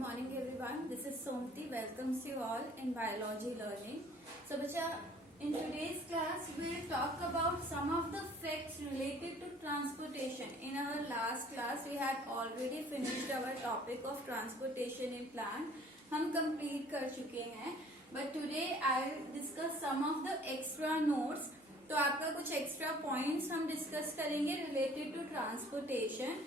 morning everyone. This is Somti. Welcomes you all in biology learning. So bacha, in today's class we will talk about some of the facts related to transportation. In our last class we had already finished our topic of transportation in plant. हम complete कर चुके हैं. But today I will discuss some of the extra notes. तो आपका कुछ extra points हम discuss करेंगे related to transportation.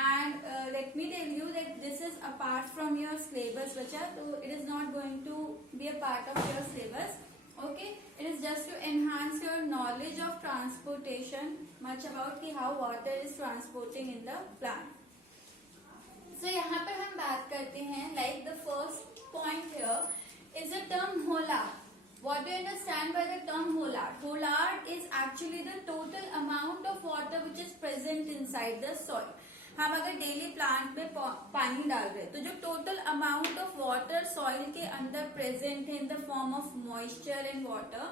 And let me tell you that this is apart from your syllabus bacha, so it is not going to be a part of your syllabus. Okay, it is just to enhance your knowledge of transportation, much about ki how water is transporting in the plant. So यहाँ पर हम बात करते हैं, like the first point here is the term hollard. What do you understand by the term hollard? Hollard is actually the total amount of water which is present inside the soil. हम अगर daily plant में पानी डाल रहे हैं तो जो total amount of water soil के अंदर प्रेजेंट है in the form of moisture and water,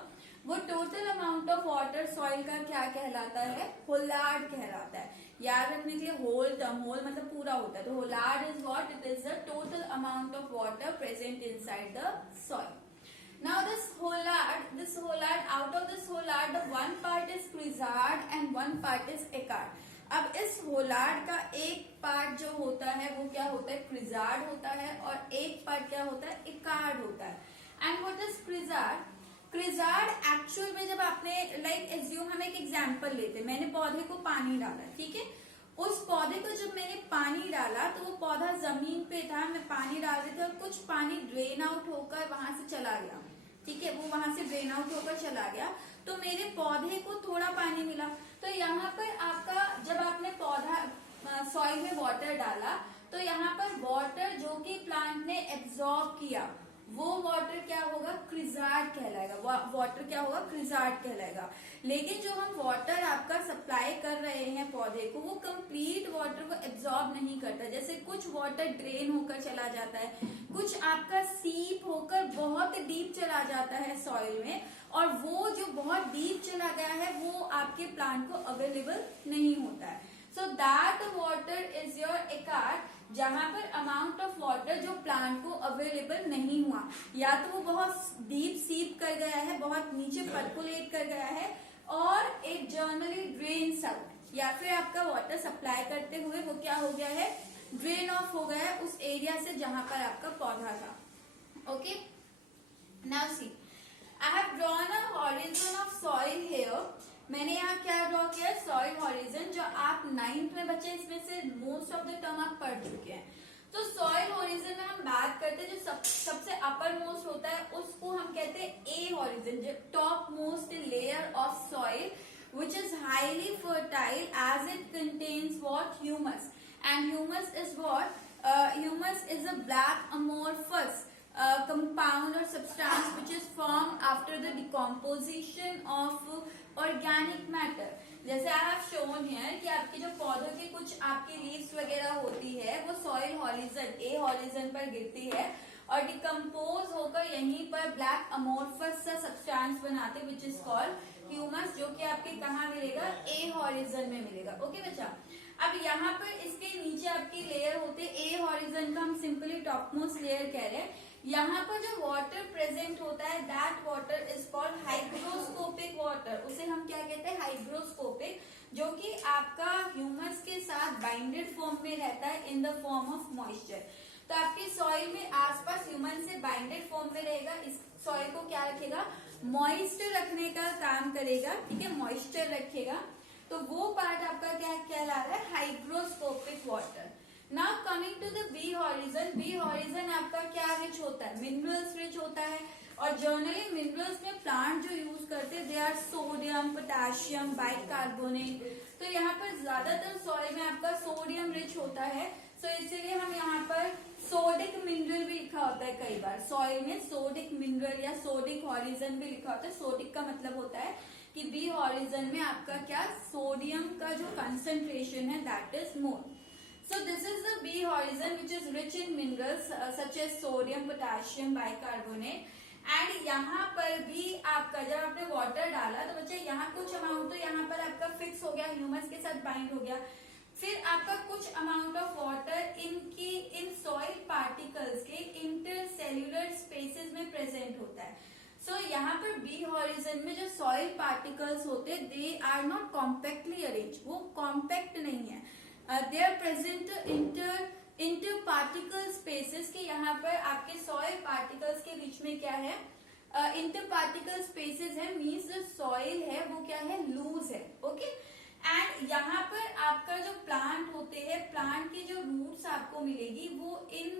वो total amount of water soil का क्या कहलाता है? होलार्ड कहलाता है. याद रखने के लिए होल टर्म, होल मतलब पूरा होता है, तो holard is what? It is the total amount of water present inside the soil. Now this hollard, out of this hollard, the one part is क्रिजार्ड and one part is एकार्ड. अब इस Hollard का एक part जो होता है वो क्या होता है? क्रिजार्ड होता है, और एक पार्ट क्या होता है? एकार्ड होता है. And what is chresard? Chresard actual में जब आपने लाइक एज्यूम, हम एक एग्जांपल लेते हैं, मैंने पौधे को पानी डाला, ठीक है, उस पौधे को जब मैंने पानी डाला तो वो पौधा जमीन पे था, मैं पानी डाल रही थी और कुछ पानी ड्रेन आउट होकर वहां से चला गया, ठीक है, वो वहां से ड्रेन आउट होकर चला गया, तो मेरे पौधे को थोड़ा पानी मिला. तो यहाँ पर आपका जब आपने पौधा सॉइल में वाटर डाला तो यहाँ पर वाटर जो कि प्लांट ने एब्जॉर्ब किया वो वाटर क्या होगा? क्रिजार्ड कहलाएगा. वाटर क्या होगा? क्रिजार्ड कहलाएगा. लेकिन जो हम वाटर आपका सप्लाई कर रहे हैं पौधे को, वो कंप्लीट वाटर को एब्जॉर्ब नहीं करता. जैसे कुछ वाटर ड्रेन होकर चला जाता है, कुछ आपका सीप होकर बहुत डीप चला जाता है सॉइल में, और वो जो बहुत डीप चला गया है वो आपके प्लांट को अवेलेबल नहीं होता है. So that water is your echard, जहां पर अमाउंट ऑफ वाटर जो प्लांट को अवेलेबल नहीं हुआ, या तो वो बहुत डीप सीप कर गया है, बहुत नीचे पर्कुलेट कर गया है, और एक जर्नली ड्रेन्स आउट, या फिर आपका वाटर सप्लाई करते हुए वो क्या हो गया है? ड्रेन ऑफ हो गया है उस एरिया से जहां पर आपका पौधा था. Okay, now see, I have drawn a horizon of soil here. मैंने यहाँ क्या ड्रॉ किया? सॉइल हॉरिजन, जो आप 9th में बच्चे इसमें से मोस्ट ऑफ द टर्म आप पढ़ चुके हैं. तो सॉइल हॉरिजन में हम बात करते हैं जो सबसे अपर मोस्ट होता है उसको हम कहते हैं ए हॉरिजन, जो top most layer of soil which is highly fertile as it contains what? Humus. And humus is what? Humus is a black amorphous compound or substance which is formed after the decomposition of organic matter. जैसे I have shown here कि आपके जो पौधों के कुछ आपकी leaves वगैरह होती है वो सॉइल हॉरिजन, ए हॉरिजन पर गिरती है और डिकम्पोज होकर यहीं पर ब्लैक अमोर्फस सा सब्सटेंस बनाते विच इज कॉल्ड ह्यूमस, जो कि आपके कहाँ मिलेगा? ए हॉरिजन में मिलेगा. ओके बच्चा, अब यहाँ पर इसके नीचे आपकी लेयर होते हैं ए हॉरिजन का, हम सिंपली टॉप मोस्ट लेयर कह रहे हैं. यहाँ पर जो वाटर प्रेजेंट होता है that water is called hygroscopic water. उसे हम क्या कहते हैं? हाइग्रोस्कोपिक, जो कि आपका ह्यूमस के साथ बाइंडेड फॉर्म में रहता है in the form of moisture. तो आपकी सॉइल में आसपास ह्यूमन से बाइंडेड फॉर्म में रहेगा. इस सॉइल को क्या रखेगा? मॉइस्चर रखने का काम करेगा, ठीक है, मॉइस्चर रखेगा. तो वो पार्ट आपका क्या कहला रहा है? Hygroscopic water. Now coming to the B horizon. B horizon आपका क्या रिच होता है? मिनरल्स रिच होता है, और जनरली मिनरल्स में प्लांट जो यूज करते हैं they are sodium, potassium, bicarbonate. तो यहाँ पर ज्यादातर सॉइल में आपका सोडियम रिच होता है, तो इसीलिए हम यहाँ पर सोडिक मिनरल भी लिखा होता है. कई बार सॉइल में सोडिक मिनरल या सोडिक हॉरिजन भी लिखा होता है. सोडिक का मतलब होता है कि बी हॉरिजन में आपका क्या? सोडियम का जो कंसेंट्रेशन है that is more. So this is the B horizon which is rich in minerals such as sodium, potassium, bicarbonate. And यहाँ पर भी आपका जब आपने वाटर डाला तो बच्चे यहाँ कुछ अमाउंट तो यहाँ पर आपका फिक्स हो गया, ह्यूमस के साथ बाइंड हो गया. फिर आपका कुछ amount of water in soil particles के इंटरसेल्यूलर स्पेसेस में प्रेजेंट होता है। सो यहाँ पर बी हॉरिजन में जो सॉइल पार्टिकल्स होते हैं they are not compactly arrange, वो कॉम्पैक्ट नहीं है, they are present inter particle spaces के यहाँ पर आपके सॉइल पार्टिकल्स के बीच में क्या है, इंटर पार्टिकल स्पेसेस है, मीन्स जो सॉइल है वो क्या है, लूज है। ओके, एंड यहाँ पर आपका जो प्लांट होते हैं, प्लांट की जो रूट्स आपको मिलेगी वो इन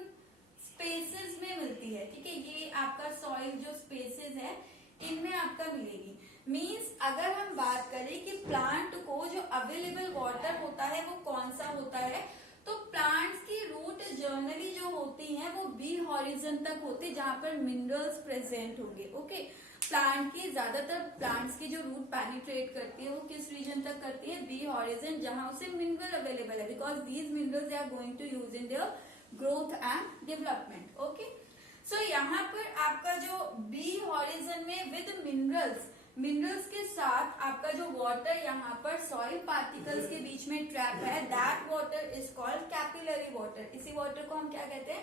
स्पेसेस में मिलती है। ठीक है, ये आपका सॉइल जो स्पेसेस है इनमें आपका मिलेगी। मीन्स अगर हम बात करें कि प्लांट को जो अवेलेबल वाटर होता है वो कौन सा होता है, तो प्लांट्स की रूट जनरली जो होती हैं वो बी हॉरिजन तक होती है, जहां पर मिनरल्स प्रेजेंट होंगे। ओके, प्लांट की ज्यादातर प्लांट्स की जो रूट पेनिट्रेट करती है वो किस रीजन तक करती है, बी हॉरिजन, जहां उसे मिनरल अवेलेबल है, because these minerals they are going to use in their growth and development. Okay, so यहाँ पर आपका जो बी हॉरिजन में विद मिनरल्स के साथ आपका जो वाटर यहाँ पर सॉइल पार्टिकल्स के बीच में ट्रैप है, that water is called capillary water. इसी वाटर को हम क्या कहते हैं,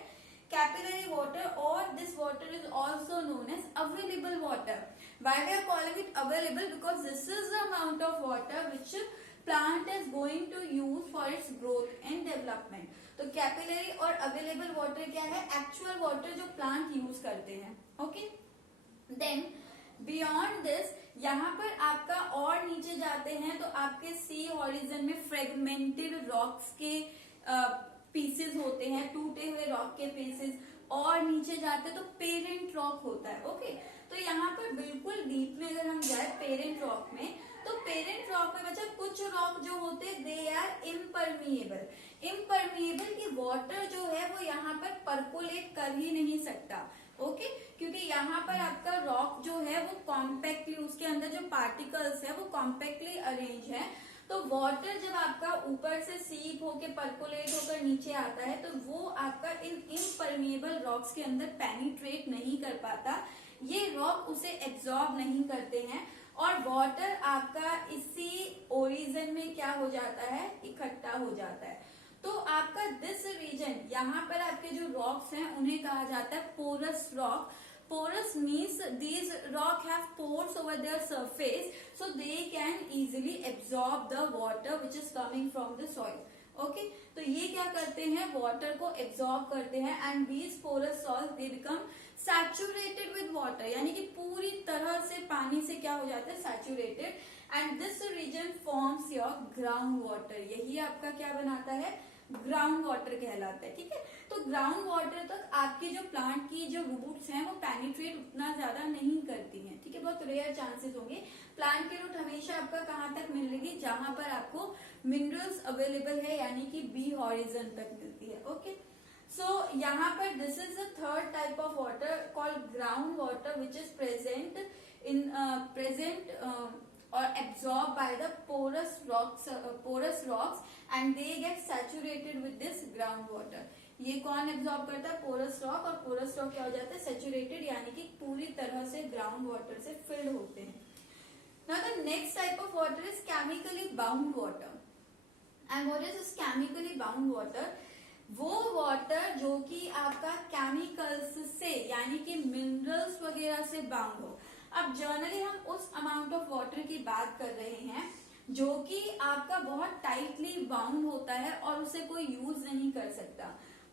कैपिलरी वाटर, और this water is also known as available water. Why we are calling it available, because this is the amount of water which plant is going to use for its growth and development. तो capillary और available water क्या है, actual water जो plant use करते हैं। Okay, then beyond this यहाँ पर आपका और नीचे जाते हैं तो आपके सी हॉरिजन में फ्रेगमेंटेड रॉक्स के पीसेस होते हैं, टूटे हुए रॉक के पीसेस, और नीचे जाते तो पेरेंट रॉक होता है। ओके, तो यहाँ पर बिल्कुल डीप में अगर हम जाए पेरेंट रॉक में, तो पेरेंट रॉक में बच्चा कुछ रॉक जो होते हैं दे आर इम्परमिएबल की वाटर जो है वो यहाँ पर परकोलेट कर ही नहीं सकता। ओके, क्योंकि यहाँ पर आपका रॉक जो है वो कॉम्पैक्टली, उसके अंदर जो पार्टिकल्स है वो कॉम्पैक्टली अरेंज है, तो वाटर जब आपका ऊपर से सीप होके परकोलेट होकर नीचे आता है तो वो आपका इन इम्परमिएबल रॉक्स के अंदर पेनिट्रेट नहीं कर पाता, ये रॉक उसे एब्जॉर्ब नहीं करते हैं, और वाटर आपका इसी ओरिजिन में क्या हो जाता है, इकट्ठा हो जाता है। तो आपका दिस रीजन, यहाँ पर आपके जो रॉक्स हैं उन्हें कहा जाता है porous rock. Porous means these rock have pores over their surface, so they can easily absorb the water which is coming from the soil. Okay, तो ये क्या करते हैं, वाटर को एब्जॉर्ब करते हैं, and these porous soils they become saturated with water, यानी कि पूरी तरह से पानी से क्या हो जाता है, saturated, and this region forms your ground water. यही आपका क्या बनाता है, ग्राउंड वाटर कहलाता है। ठीक है, तो ग्राउंड वाटर तक आपकी जो प्लांट की जो रूट्स हैं वो पेनिट्रेट उतना ज्यादा नहीं करती हैं। ठीक है, बहुत रेयर चांसेस होंगे। प्लांट की रूट हमेशा आपका कहाँ तक मिलेगी, जहां पर आपको मिनरल्स अवेलेबल है, यानी कि बी हॉरिजन तक मिलती है। ओके, सो यहाँ पर this is the third type of water called ground water which is present or absorbed by the porous rocks and they get saturated with this groundwater। ये कौन एब्जॉर्ब करता है, porous rock, और porous rock क्या हो जाता है, saturated, यानी कि पूरी तरह से ग्राउंड वाटर से फिल्ड होते हैं। Now the next type of water is chemically bound water, and what is this chemically bound water, वो वाटर जो कि आपका केमिकल्स से यानी कि मिनरल्स वगैरह से बाउंड हो। अब जनरली हम उस अमाउंट ऑफ वाटर की बात कर रहे हैं जो कि आपका बहुत टाइटली बाउंड होता है और उसे कोई यूज नहीं कर सकता,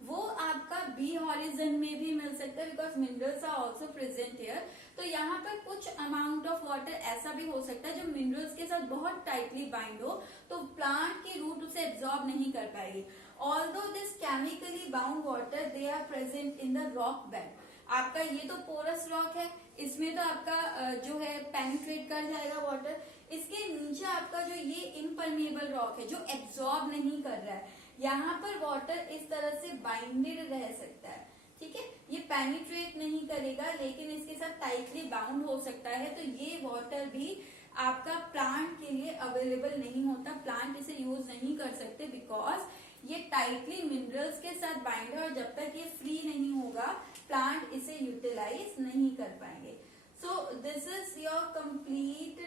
वो आपका बी हॉरिजन में भी मिल सकता है, because minerals are also present here. तो यहाँ पर कुछ अमाउंट ऑफ वाटर ऐसा भी हो सकता है जो मिनरल्स के साथ बहुत टाइटली बाइंड हो, तो प्लांट की रूट उसे एब्जॉर्ब नहीं कर पाएगी। Although this chemically bound water they are present in the rock bed. आपका ये तो पोरस रॉक है, इसमें तो आपका जो है पेनिट्रेट कर जाएगा वाटर, इसके नीचे आपका जो ये इम्परमिएबल रॉक है जो एब्जॉर्ब नहीं कर रहा है, यहाँ पर वाटर इस तरह से बाइंडेड रह सकता है। ठीक है, ये पेनिट्रेट नहीं करेगा लेकिन इसके साथ टाइटली बाउंड हो सकता है, तो ये वाटर भी आपका प्लांट के लिए अवेलेबल नहीं होता, प्लांट इसे यूज नहीं कर सकते, बिकॉज ये टाइटली मिनरल्स के साथ बाइंड है और जब तक ये फ्री नहीं होगा प्लांट इसे यूटिलाइज नहीं कर पाएंगे। So this is your complete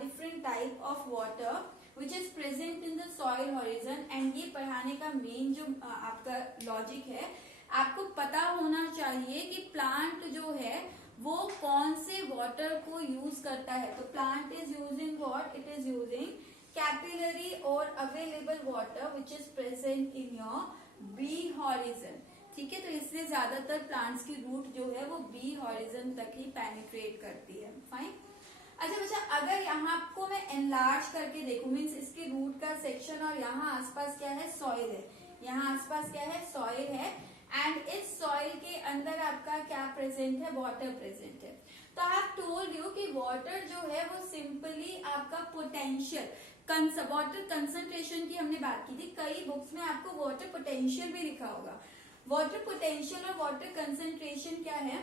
different type of water which is present in the soil horizon. And ये पढ़ाने का मेन जो आपका लॉजिक है, आपको पता होना चाहिए कि प्लांट जो है वो कौन से वाटर को यूज करता है। तो plant is using what, it is using capillary और available water which is present in your B horizon. ठीक है, तो इसलिए ज्यादातर प्लांट्स की रूट जो है वो बी हॉरिजन तक ही पेनिट्रेट करती है। फाइन। अच्छा बच्चा, अगर यहाँ आपको मैं एनलार्ज करके देखूं, मीन्स इसके रूट का सेक्शन और यहाँ आसपास क्या है, सॉइल है, यहाँ आसपास क्या है, सॉइल है, एंड इस सॉइल के अंदर आपका क्या प्रेजेंट है, वाटर प्रेजेंट है। तो आप टोल्ड यू कि वाटर जो है वो सिंपली आपका पोटेंशियल वाटर कंसंट्रेशन की हमने बात की थी, कई बुक्स में आपको वाटर पोटेंशियल भी लिखा होगा। वाटर पोटेंशियल और वाटर कंसंट्रेशन क्या है,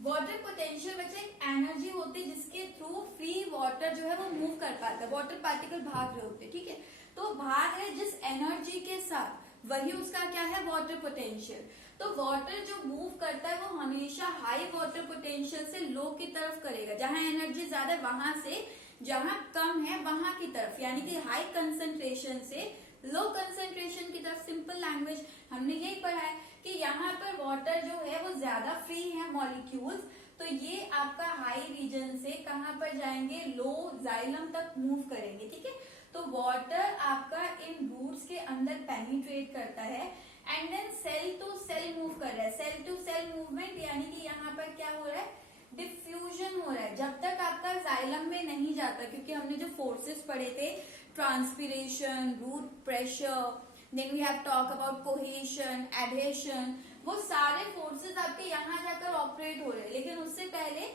वाटर पोटेंशियल बच्चे एक एनर्जी होती है जिसके थ्रू फ्री वाटर जो है वो मूव कर पाता है, वाटर पार्टिकल भाग रहे होते हैं। ठीक है, तो भाग रहे जिस एनर्जी के साथ, वही उसका क्या है, वाटर पोटेंशियल। तो वाटर जो मूव करता है वो हमेशा हाई वाटर पोटेंशियल से लो की तरफ करेगा, जहां एनर्जी ज्यादा है वहां से जहां कम है वहां की तरफ, यानी कि हाई कंसंट्रेशन से लो कंसंट्रेशन की तरफ। सिंपल लैंग्वेज हमने यही पढ़ा है कि यहाँ पर वाटर जो है वो ज्यादा फ्री है मॉलिक्यूल्स, तो ये आपका हाई रीजन से कहाँ पर जाएंगे, लो जाइलम तक मूव करेंगे। ठीक है, तो वाटर आपका इन रूट्स के अंदर पेनिट्रेट करता है and then cell to cell move कर रहा है। सेल टू सेल मूवमेंट यानी कि यहाँ पर क्या हो रहा है, डिफ्यूजन हो रहा है, जब तक आपका जाइलम में नहीं जाता, क्योंकि हमने जो फोर्सेस पढ़े थे, transpiration, root pressure, then we have talk about cohesion, adhesion, वो सारे फोर्सेस आपके यहाँ जाकर ऑपरेट हो रहे हैं। लेकिन उससे पहले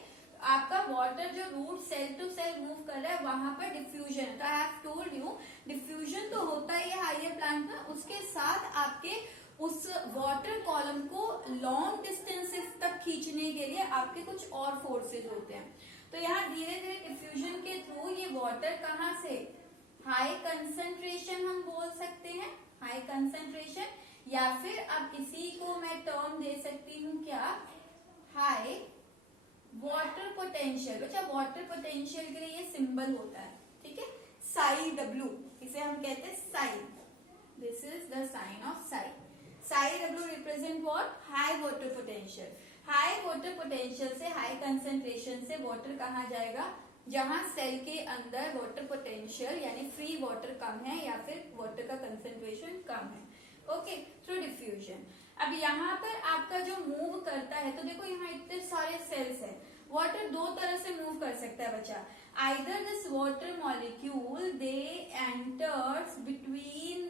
आपका वाटर जो root cell to cell move कर रहा है वहां पर डिफ्यूजन। तो I have told you diffusion तो होता ही है हायर प्लांट में, उसके साथ आपके उस वाटर कॉलम को लॉन्ग डिस्टेंसेस तक खींचने के लिए आपके कुछ और फोर्सेस होते हैं। तो यहाँ धीरे धीरे डिफ्यूजन के थ्रू ये वाटर कहाँ से, हाई कंसंट्रेशन हम बोल सकते हैं, हाई कंसंट्रेशन, या फिर अब इसी को मैं टर्म दे सकती हूँ क्या, हाई वाटर पोटेंशियल। बच्चा वाटर पोटेंशियल के लिए ये सिंबल होता है, ठीक है, साई डब्ल्यू, इसे हम कहते हैं psi, this is the sign of psi. Psi W represent what, high water potential. High water potential से, हाई कंसंट्रेशन से वाटर कहाँ जाएगा, जहां सेल के अंदर वाटर पोटेंशियल यानी फ्री वाटर कम है या फिर वाटर का कंसंट्रेशन कम है। Okay, through diffusion. अब यहाँ पर आपका जो मूव करता है, तो देखो यहाँ इतने सारे सेल्स हैं, वाटर दो तरह से मूव कर सकता है बच्चा। Either this water molecule they enters between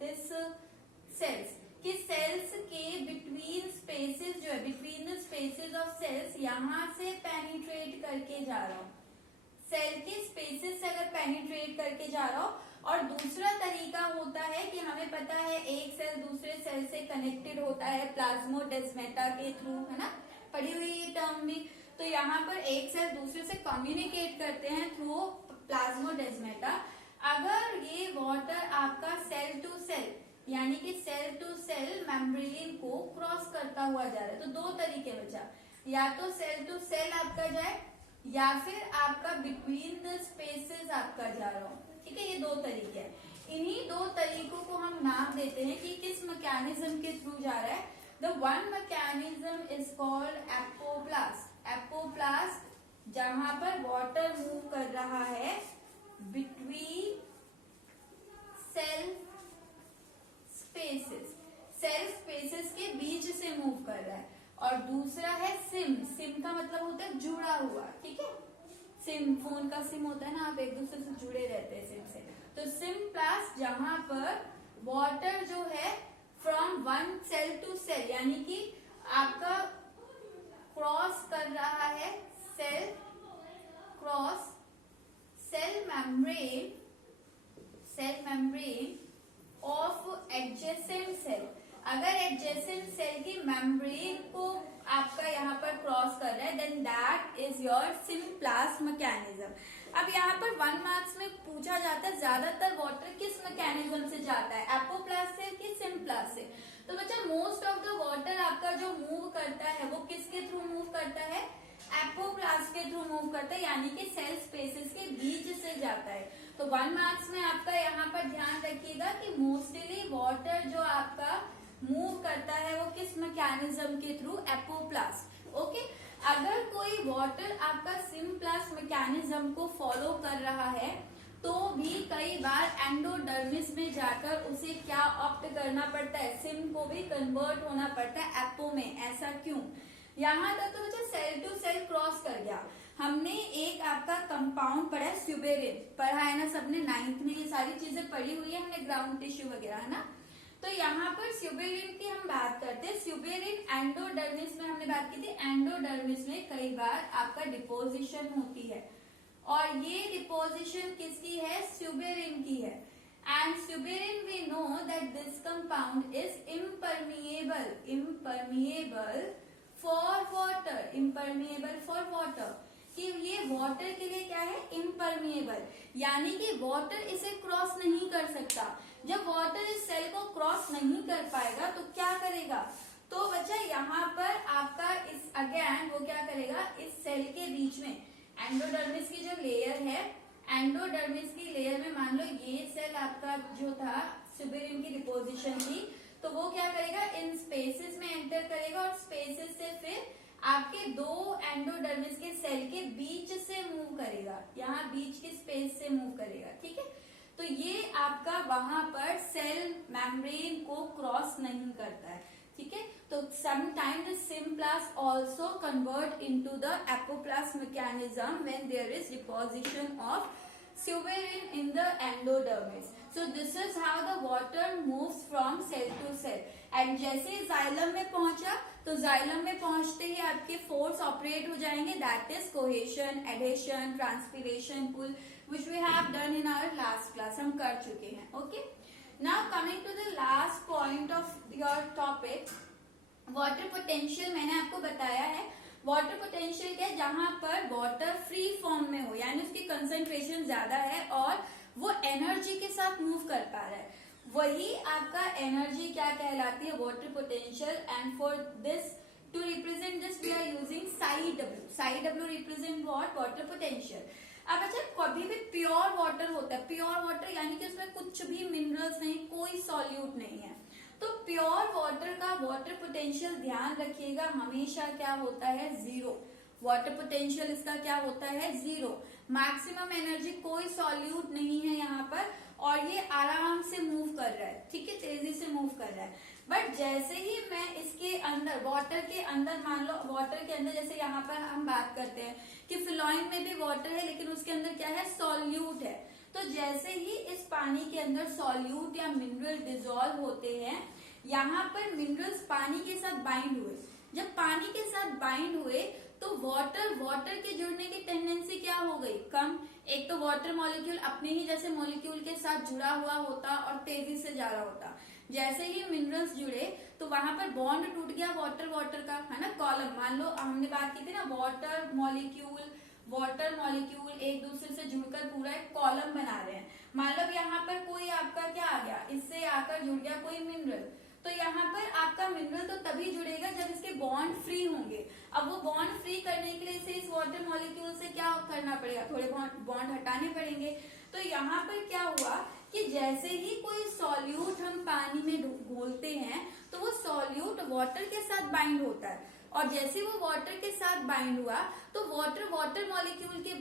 this cells, कि सेल्स के बिटवीन स्पेसेस जो है, between the spaces of cells, यहाँ से पेनिट्रेट करके जा रहा हूँ, सेल के स्पेसेस से अगर पेनिट्रेट करके जा रहा हूँ। और दूसरा तरीका होता है कि हमें पता है एक सेल दूसरे सेल से कनेक्टेड होता है प्लाज्मोडेस्माटा के थ्रू, है ना, पढ़ी हुई ये टर्म भी। तो यहाँ पर एक सेल दूसरे से कम्युनिकेट करते हैं थ्रू प्लाज्मोडेस्माटा। अगर ये वाटर आपका सेल टू सेल यानी कि सेल टू सेल मेम्ब्रेन को क्रॉस करता हुआ जा रहा है, तो दो तरीके बचा, या तो सेल टू सेल आपका जाए या फिर आपका बिटवीन द स्पेसेस आपका जा रहा हो। ठीक है, ये दो तरीके हैं। इन्हीं दो तरीकों को हम नाम देते हैं कि किस मैकेनिज्म के थ्रू जा रहा है। The one mechanism is called apoplast. Apoplast जहां पर वाटर मूव कर रहा है between cell spaces, cell spaces के बीच से मूव कर रहा है। और दूसरा है सिम। सिम का मतलब होता है जुड़ा हुआ, ठीक है, सिम, फोन का सिम होता है ना, आप एक दूसरे से जुड़े रहते हैं सिम से। तो सिम प्लस जहां पर वाटर जो है from one cell to cell यानी कि आपका क्रॉस कर रहा है cell, cross cell membrane of adjacent cell. अगर एडजेसेंट सेल की मेम्ब्रेन को आपका यहाँ पर क्रॉस कर रहा है, then that is your symplast mechanism. अब यहाँ पर 1 मार्क्स में पूछा जाता है ज्यादातर वाटर किस मैकेनिज्म से जाता है, एपोप्लास्ट से कि सिम्प्लास्ट से। तो बच्चा मोस्ट ऑफ द वाटर आपका जो मूव करता है वो किसके थ्रू मूव करता है, एपोप्लास्ट के थ्रू मूव करता है, यानी कि सेल स्पेसेस के बीच से जाता है। तो 1 मार्क्स में आपका यहाँ पर ध्यान रखिएगा कि मोस्टली वाटर जो आपका मूव करता है वो किस मैकेनिज्म के थ्रू, एपोप्लास्ट। ओके, अगर कोई वाटर आपका सिम्प्लास्ट मैकेनिज्म को फॉलो कर रहा है तो भी कई बार एंडोडर्मिस में जाकर उसे क्या ऑप्ट करना पड़ता है, सिम को भी कन्वर्ट होना पड़ता है एपो में। ऐसा क्यों? यहाँ तक तो बच्चा सेल टू सेल क्रॉस कर गया। हमने एक आपका कंपाउंड पढ़ा है स्यूबेरिन, पढ़ा है ना सबने, 9th में ये सारी चीजें पढ़ी हुई है हमने, ग्राउंड टिश्यू वगैरह, है ना। तो यहाँ पर स्यूबेरिन की हम बात करते हैं। स्यूबेरिन एंडोडर्मिस में हमने बात की थी, एंडोडर्मिस में कई बार आपका डिपोजिशन होती है और ये डिपोजिशन किसकी है, स्यूबेरिन की है। And suberin we know that this compound is impermeable, impermeable for water, impermeable for water, कि ये वाटर के लिए क्या है, इम्परमिएबल, यानी कि वाटर इसे क्रॉस नहीं कर सकता। जब वाटर इस सेल को क्रॉस नहीं कर पाएगा तो क्या करेगा, तो बच्चा यहाँ पर आपका इस अगेन वो क्या करेगा, इस सेल के बीच में एंडोडर्मिस की जो लेयर है, एंडोडर्मिस की लेयर में मान लो ये सेल आपका जो था स्यूबेरिन की डिपोजिशन थी, तो वो क्या करेगा, इन स्पेसेस में एंटर करेगा और स्पेसेस से फिर आपके दो एंडोडर्मिस के सेल के बीच से मूव करेगा, यहाँ बीच की स्पेस से मूव करेगा। ठीक है, तो ये आपका वहां पर सेल मेम्ब्रेन को क्रॉस नहीं करता है। ठीक है, तो sometime the symplast also convert into the apoplast mechanism when there is deposition of suberin in the endodermis. So this is how the water moves from cell to cell. And जैसे xylem में पहुंचा तो xylem में पहुंचते ही आपके force operate हो जाएंगे, that is cohesion, adhesion, transpiration, pull, which we have done in our last class, हम कर चुके हैं। Okay, now coming to the last point of your topic, water potential. मैंने आपको बताया है वाटर पोटेंशियल क्या है, जहां पर वाटर फ्री फॉर्म में हो, यानी उसकी कंसंट्रेशन ज्यादा है और वो एनर्जी के साथ मूव कर पा रहा है, वही आपका एनर्जी क्या कहलाती है, water potential. And for this to represent this we are using psi W. Psi W represent what, water potential. अब अच्छा, कभी भी प्योर वाटर होता है, प्योर वाटर यानी कि उसमें कुछ भी मिनरल्स नहीं, कोई सॉल्यूट नहीं है, तो प्योर वाटर का वाटर पोटेंशियल ध्यान रखिएगा हमेशा क्या होता है, जीरो। वाटर पोटेंशियल इसका क्या होता है, जीरो। मैक्सिमम एनर्जी, कोई सॉल्यूट नहीं है यहाँ पर और ये आराम से मूव कर रहा है। ठीक है, तेजी से मूव कर रहा है। बट जैसे ही मैं इसके अंदर, वाटर के अंदर, मान लो वाटर के अंदर, जैसे यहाँ पर हम बात करते हैं कि फ्लोएम में भी वाटर है लेकिन उसके अंदर क्या है, सॉल्यूट है। तो जैसे ही इस पानी के अंदर सॉल्यूट या मिनरल डिसॉल्व होते हैं, यहाँ पर मिनरल्स पानी के साथ बाइंड हुए, जब पानी के साथ बाइंड हुए तो वाटर के जुड़ने की टेंडेंसी क्या हो गई, कम। एक तो वाटर मॉलिक्यूल अपने ही जैसे मॉलिक्यूल के साथ जुड़ा हुआ होता और तेजी से जा रहा होता, जैसे ही मिनरल्स जुड़े तो वहां पर बॉन्ड टूट गया वाटर का, है ना, कॉलम। मान लो हमने बात की थी ना, वाटर मॉलिक्यूल एक दूसरे से जुड़कर पूरा एक कॉलम बना रहे हैं। मान लो यहाँ पर कोई आपका क्या आ गया, इससे आकर जुड़ गया कोई मिनरल, तो यहाँ पर आपका मिनरल तो तभी जुड़ेगा जब इसके बॉन्ड फ्री होंगे। अब वो बॉन्ड फ्री करने के लिए इसे इस वाटर मॉलिक्यूल से क्या करना पड़ेगा, थोड़े बॉन्ड हटाने पड़ेंगे। तो यहाँ पर क्या हुआ कि जैसे ही कोई सॉल्यूट हम पानी में घोलते हैं तो वो सॉल्यूट वाटर के साथ बाइंड होता है, और जैसे वो वाटर के साथ बाइंड हुआ तो वाटर मॉलिक्यूल के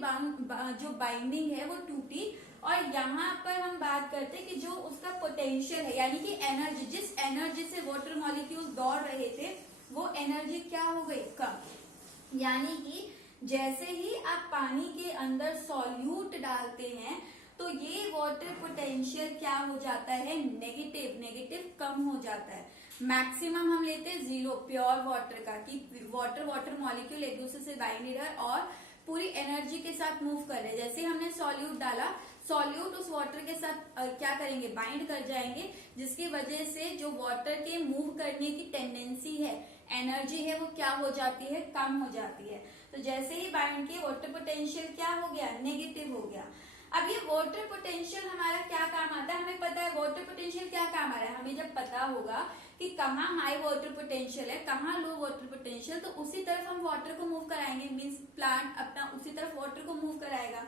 जो बाइंडिंग है वो टूटी। और यहाँ पर हम बात करते हैं कि जो उसका पोटेंशियल है, यानी कि एनर्जी, जिस एनर्जी से वाटर मॉलिक्यूल दौड़ रहे थे वो एनर्जी क्या हो गई, कम। यानी कि जैसे ही आप पानी के अंदर सॉल्यूट डालते हैं तो ये वाटर पोटेंशियल क्या हो जाता है, नेगेटिव कम हो जाता है। मैक्सिमम हम लेते हैं जीरो प्योर वाटर का, कि वाटर मॉलिक्यूल एक दूसरे से बाइंडेड है और पूरी एनर्जी के साथ मूव कर रहे हैं। जैसे हमने सॉल्यूट डाला, सॉल्यूट उस वाटर के साथ क्या करेंगे, बाइंड कर जाएंगे, जिसकी वजह से जो वाटर के मूव करने की टेंडेंसी है, एनर्जी है, वो क्या हो जाती है, कम हो जाती है। तो जैसे ही बाइंड किए वाटर पोटेंशियल क्या हो गया, नेगेटिव हो गया। अब ये वाटर पोटेंशियल हमारा क्या काम आता है, हमें पता है वाटर पोटेंशियल क्या काम आ रहा है। हमें जब पता होगा कि कहाँ हाई वाटर पोटेंशियल है, कहाँ लो वाटर पोटेंशियल, तो उसी तरफ हम वाटर को मूव कराएंगे, मीन्स प्लांट अपना उसी तरफ वाटर को मूव कराएगा।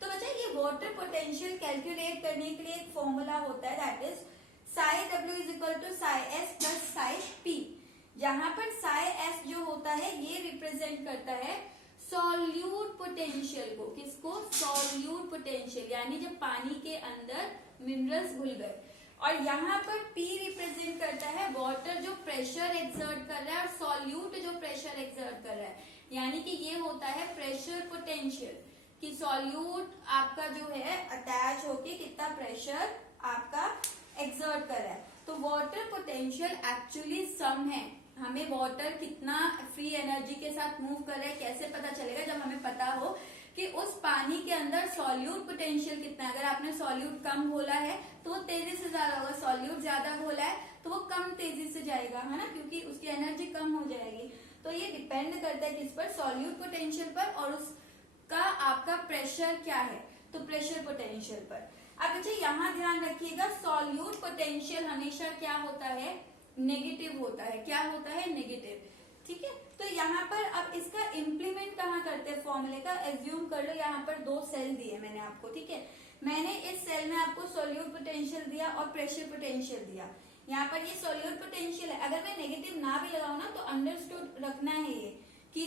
तो बच्चा ये वाटर पोटेंशियल कैलकुलेट करने के लिए एक फॉर्मूला होता है, that is psi W is equal to psi S plus psi P, जहां पर साई S जो होता है ये रिप्रेजेंट करता है सॉल्यूट पोटेंशियल को। किसको? सॉल्यूट पोटेंशियल, यानी जब पानी के अंदर मिनरल्स घुल गए। और यहाँ पर P रिप्रेजेंट करता है वाटर जो प्रेशर एक्सर्ट कर रहा है, और सॉल्यूट जो प्रेशर एक्सर्ट कर रहा है, यानी कि ये होता है प्रेशर पोटेंशियल, कि सॉल्यूट आपका जो है अटैच होके कितना प्रेशर आपका एक्सर्ट कर रहा है। तो वाटर पोटेंशियल एक्चुअली सम है, हमें वाटर कितना फ्री एनर्जी के साथ मूव कर रहा है कैसे पता चलेगा? जब हमें पता हो कि उस पानी के अंदर सॉल्यूट पोटेंशियल कितना है। अगर आपने सॉल्यूट कम घोला है तो वो तेजी से जा रहा होगा, सॉल्यूट ज्यादा घोला है तो वो कम तेजी से जाएगा, है ना, क्योंकि उसकी एनर्जी कम हो जाएगी। तो ये डिपेंड करता है किस पर? सॉल्यूट पोटेंशियल पर, और उसका आपका प्रेशर क्या है, तो प्रेशर पोटेंशियल पर। अब बच्चे यहाँ ध्यान रखिएगा, सॉल्यूट पोटेंशियल हमेशा क्या होता है? नेगेटिव होता है। क्या होता है? नेगेटिव। ठीक है, तो यहाँ पर अब इसका इम्प्लीमेंट कहाँ करते हैं फॉर्मूले का? एज्यूम कर लो यहाँ पर दो सेल दिए मैंने आपको, ठीक है, मैंने इस सेल में आपको सॉल्यूट पोटेंशियल दिया और प्रेशर पोटेंशियल दिया। यहाँ पर ये सॉल्यूट पोटेंशियल है, अगर मैं नेगेटिव ना भी लगाऊ ना तो अंडरस्टूड रखना है ये कि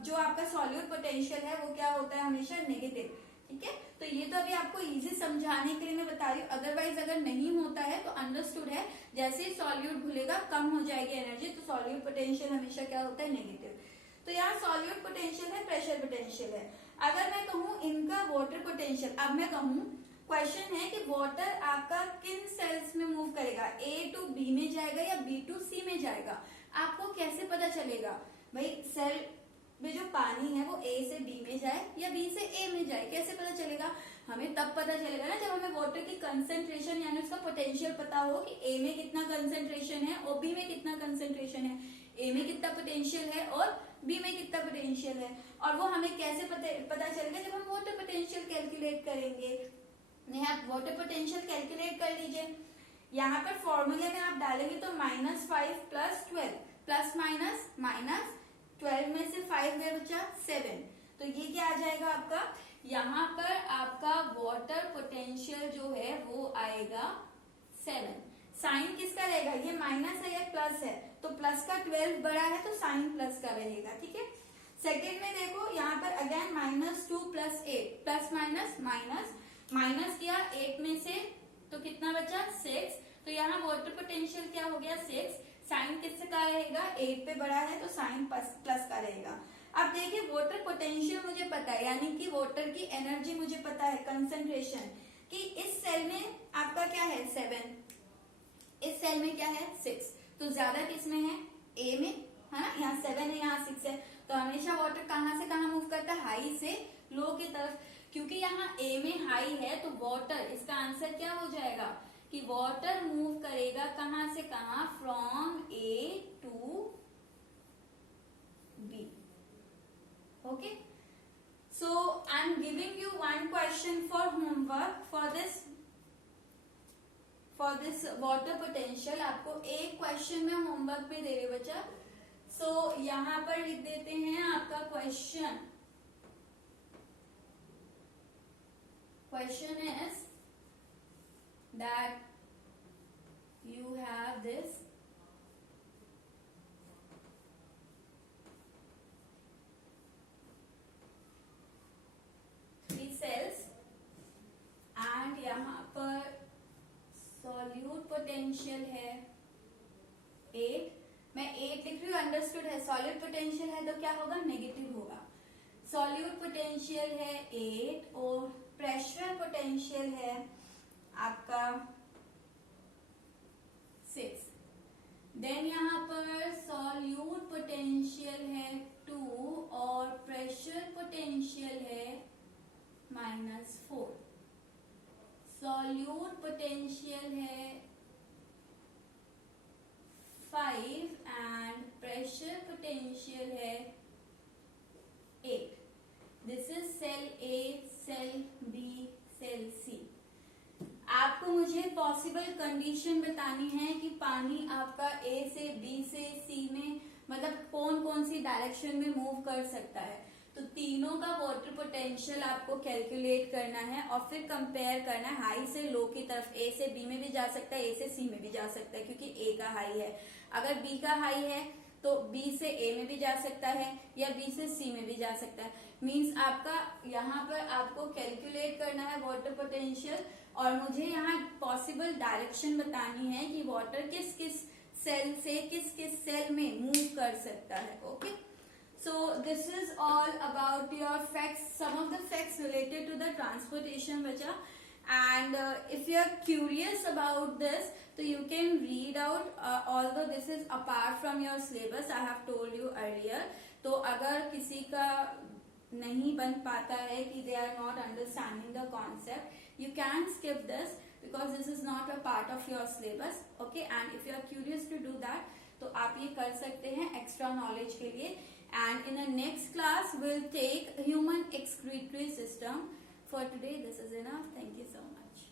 जो आपका सॉल्यूट पोटेंशियल है वो क्या होता है? हमेशा नेगेटिव। ठीक है, तो ये तो अभी आपको इजी समझाने के लिए मैं बता रही हूँ, अदरवाइज अगर नहीं होता है तो अंडरस्टूड है, जैसे ही सॉल्यूट घुलेगा कम हो जाएगी एनर्जी, तो सॉल्यूट पोटेंशियल हमेशा क्या होता है? नेगेटिव। तो यहाँ सॉल्यूट पोटेंशियल है, प्रेशर पोटेंशियल है। अगर मैं कहूँ इनका वाटर पोटेंशियल, अब मैं कहूँ क्वेश्चन है कि वाटर आपका किन सेल्स में मूव करेगा, A टू B में जाएगा या B टू C में जाएगा, आपको कैसे पता चलेगा? भाई सेल में जो पानी है वो A से B में जाए या B से A में जाए, कैसे पता चलेगा? हमें तब पता चलेगा ना जब हमें वाटर की कंसेंट्रेशन यानी उसका पोटेंशियल पता हो कि A में कितना कंसेंट्रेशन है और B में कितना कंसेंट्रेशन है, A में कितना पोटेंशियल है और B में कितना पोटेंशियल है। और वो हमें कैसे पता चलेगा? जब हम वाटर पोटेंशियल कैलकुलेट करेंगे। यहाँ वाटर पोटेंशियल कैलकुलेट कर लीजिए, यहाँ पर फॉर्मूले में आप डालेंगे तो -5 + 12 प्लस माइनस माइनस 12 में से 5 गए बच्चा 7, तो ये क्या आ जाएगा आपका? यहाँ पर आपका वाटर पोटेंशियल जो है वो आएगा 7। साइन किसका रहेगा? ये माइनस है या प्लस है, तो प्लस का 12 बड़ा है तो साइन प्लस का रहेगा। ठीक है, सेकेंड में देखो यहाँ पर again -2 + 8 plus minus minus minus किया 8 में से तो कितना बचा? 6, तो यहाँ वाटर पोटेंशियल क्या हो गया? 6। साइन किससे का रहेगा? 8 पे बड़ा है तो साइन प्लस का रहेगा। अब देखिए वाटर पोटेंशियल मुझे पता है, यानी कि वाटर की एनर्जी मुझे पता है, कंसंट्रेशन, कि इस सेल में आपका क्या है? 7, इस सेल में क्या है? 6, तो ज्यादा किस में है? A में, है ना, यहाँ 7 है यहाँ 6 है, तो हमेशा वाटर कहाँ से कहाँ मूव करता है? हाई से लो की तरफ, क्योंकि यहाँ A में हाई है तो वाटर, इसका आंसर क्या हो जाएगा कि वाटर मूव करेगा कहाँ से कहाँ? From A to B। Okay, so I am giving you one question for homework for this water potential. आपको एक क्वेश्चन में होमवर्क में दे रही हूँ बच्चा। सो यहाँ पर लिख देते हैं आपका question is that you have this three cells and यहाँ पर सॉल्यूट पोटेंशियल है 8, मैं 8 लिख रही हूँ, अंडरस्टूड है। सॉल्यूट पोटेंशियल है तो क्या होगा? नेगेटिव होगा। सॉल्यूट पोटेंशियल है 8 और प्रेशर पोटेंशियल है आपका 6। देन यहाँ पर सॉल्यूट पोटेंशियल है 2 और प्रेशर पोटेंशियल है -4। सॉल्यूट पोटेंशियल है 5 एंड प्रेशर पोटेंशियल है 8। This is cell A, cell B, cell C। आपको मुझे पॉसिबल पॉसिबल कंडीशन बतानी है कि पानी आपका ए से बी से सी में मतलब कौन कौन सी डायरेक्शन में मूव कर सकता है। तो तीनों का वाटर पोटेंशियल आपको कैलकुलेट करना है और फिर कंपेयर करना है हाई से लो की तरफ। ए से बी में भी जा सकता है, ए से सी में भी जा सकता है क्योंकि ए का हाई है। अगर बी का हाई है तो बी से ए में भी जा सकता है या बी से सी में भी जा सकता है। मींस आपका यहाँ पर आपको कैलकुलेट करना है वाटर पोटेंशियल और मुझे यहाँ पॉसिबल डायरेक्शन बतानी है कि वाटर किस किस सेल से किस किस सेल में मूव कर सकता है। Okay, so this is all about your facts, some of the facts related to the transportation bacha, and if you are curious about this so you can read out, although this is apart from your syllabus, I have told you earlier। तो अगर किसी का नहीं बन पाता है कि they are not understanding the concept, you can skip this because this is not a part of your syllabus। okay, and if you are curious to do that तो आप ये कर सकते हैं एक्स्ट्रा नॉलेज के लिए। And in the next class, we'll take human excretory system. For today, this is enough. Thank you so much.